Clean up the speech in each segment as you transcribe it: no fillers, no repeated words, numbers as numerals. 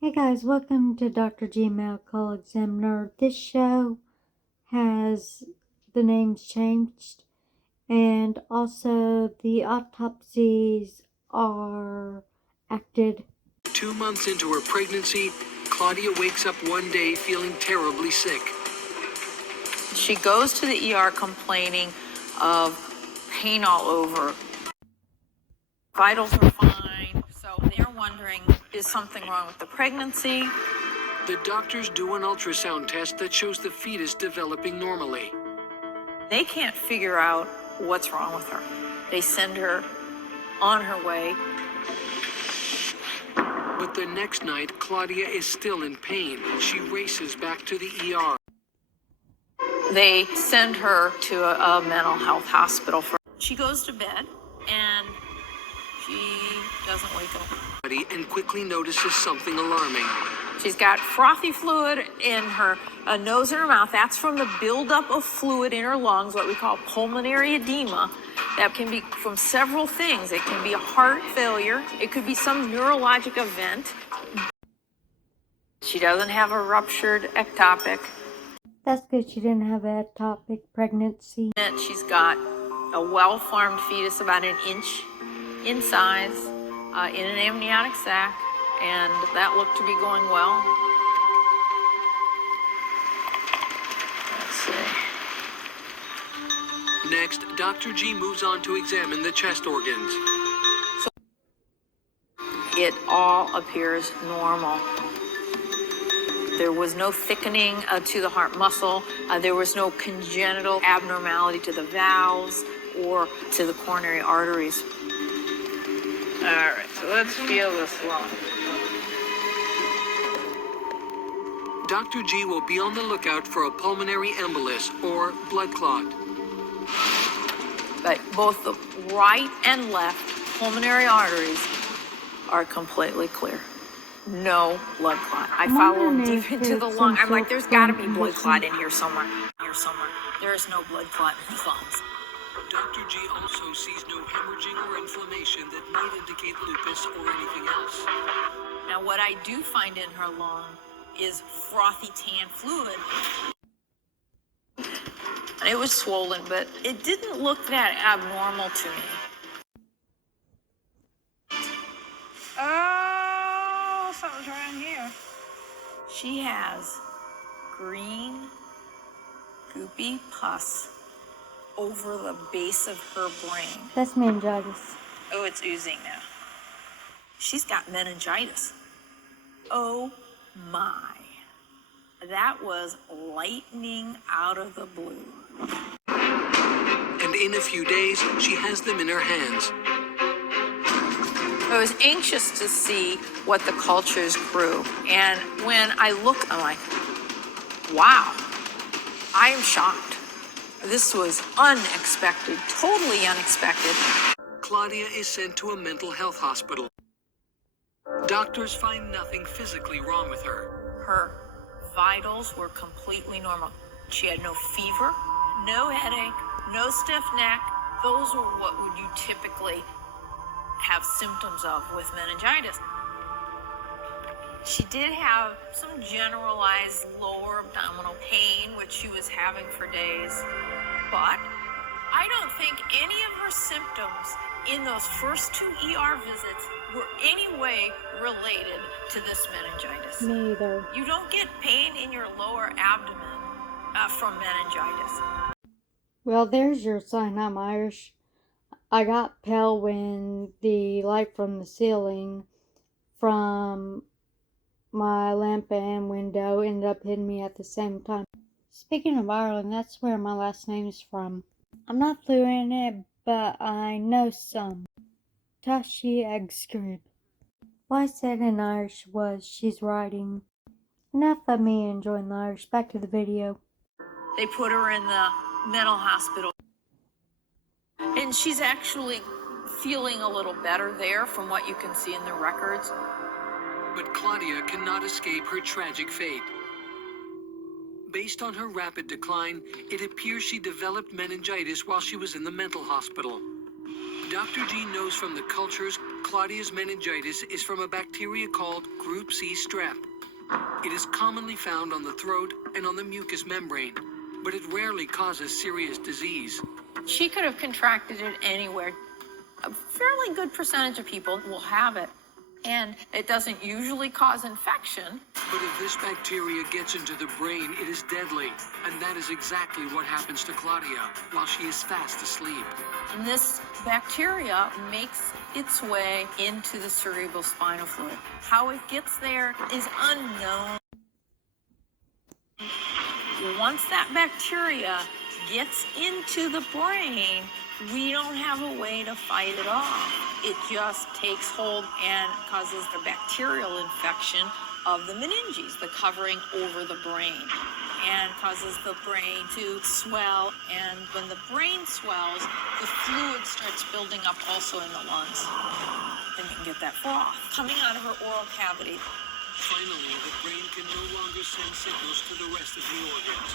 Hey guys, welcome to Dr. G Medical Examiner. This show has the names changed and also the autopsies are acted. 2 months into her pregnancy, Claudia wakes up one day feeling terribly sick. She goes to the ER complaining of pain all over. Vitals are fine, so they're wondering, is something wrong with the pregnancy? The doctors do an ultrasound test that shows the fetus developing normally. They can't figure out what's wrong with her. They send her on her way. But the next night, Claudia is still in pain. She races back to the ER. They send her to a mental health hospital. She goes to bed and she doesn't wake up. And quickly notices something alarming. She's got frothy fluid in her nose and her mouth. That's from the buildup of fluid in her lungs, what we call pulmonary edema. That can be from several things. It can be a heart failure. It could be some neurologic event. She doesn't have a ruptured ectopic. That's good she didn't have an ectopic pregnancy. She's got a well-formed fetus about an inch in size in an amniotic sac, and that looked to be going well. Let's see. Next, Dr. G moves on to examine the chest organs. So it all appears normal. There was no thickening to the heart muscle. There was no congenital abnormality to the valves or to the coronary arteries. All right, so let's feel this lung. Dr. G will be on the lookout for a pulmonary embolus or blood clot. But both the right and left pulmonary arteries are completely clear. No blood clot. I follow them deep into the lung. I'm like, there's got to be blood clot in here somewhere. There is no blood clot in the lungs. Dr. G also sees no hemorrhaging or inflammation that might indicate lupus or anything else. Now, what I do find in her lung is frothy tan fluid. It was swollen, but it didn't look that abnormal to me. Oh, something's wrong here. She has green, goopy pus over the base of her brain. That's meningitis. Oh, it's oozing now. She's got meningitis. Oh my. That was lightning out of the blue. And in a few days, she has them in her hands. I was anxious to see what the cultures grew. And when I look, I'm like, wow, I am shocked. This was unexpected, totally unexpected. Claudia is sent to a mental health hospital. Doctors find nothing physically wrong with her. Her vitals were completely normal. She had no fever, no headache, no stiff neck. Those are what would you typically have symptoms of with meningitis. She did have some generalized lower abdominal pain, which she was having for days. But I don't think any of her symptoms in those first 2 ER visits were any way related to this meningitis. Me either. You don't get pain in your lower abdomen from meningitis. Well, there's your sign I'm Irish. I got pale when the light from the ceiling from my lamp and window ended up hitting me at the same time. Speaking of Ireland, that's where my last name is from. I'm not fluent in it, but I know some. Tashi Egscrib. What I said in Irish was she's writing. Enough of me enjoying the Irish. Back to the video. They put her in the mental hospital. And she's actually feeling a little better there from what you can see in the records. But Claudia cannot escape her tragic fate. Based on her rapid decline, it appears she developed meningitis while she was in the mental hospital. Dr. G knows from the cultures Claudia's meningitis is from a bacteria called Group C strep. It is commonly found on the throat and on the mucous membrane, but it rarely causes serious disease. She could have contracted it anywhere. A fairly good percentage of people will have it, and it doesn't usually cause infection. But if this bacteria gets into the brain, it is deadly, and that is exactly what happens to Claudia while she is fast asleep. And this bacteria makes its way into the cerebrospinal fluid. How it gets there is unknown. Once that bacteria gets into the brain, we don't have a way to fight it off. It just takes hold and causes the bacterial infection of the meninges, the covering over the brain, and causes the brain to swell. And when the brain swells, the fluid starts building up also in the lungs. Then you can get that froth coming out of her oral cavity. Finally, the brain can no longer send signals to the rest of the organs.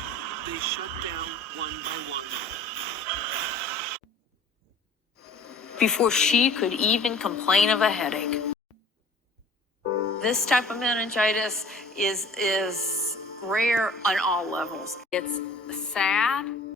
They shut down one by one. Before she could even complain of a headache. This type of meningitis is rare on all levels. It's sad,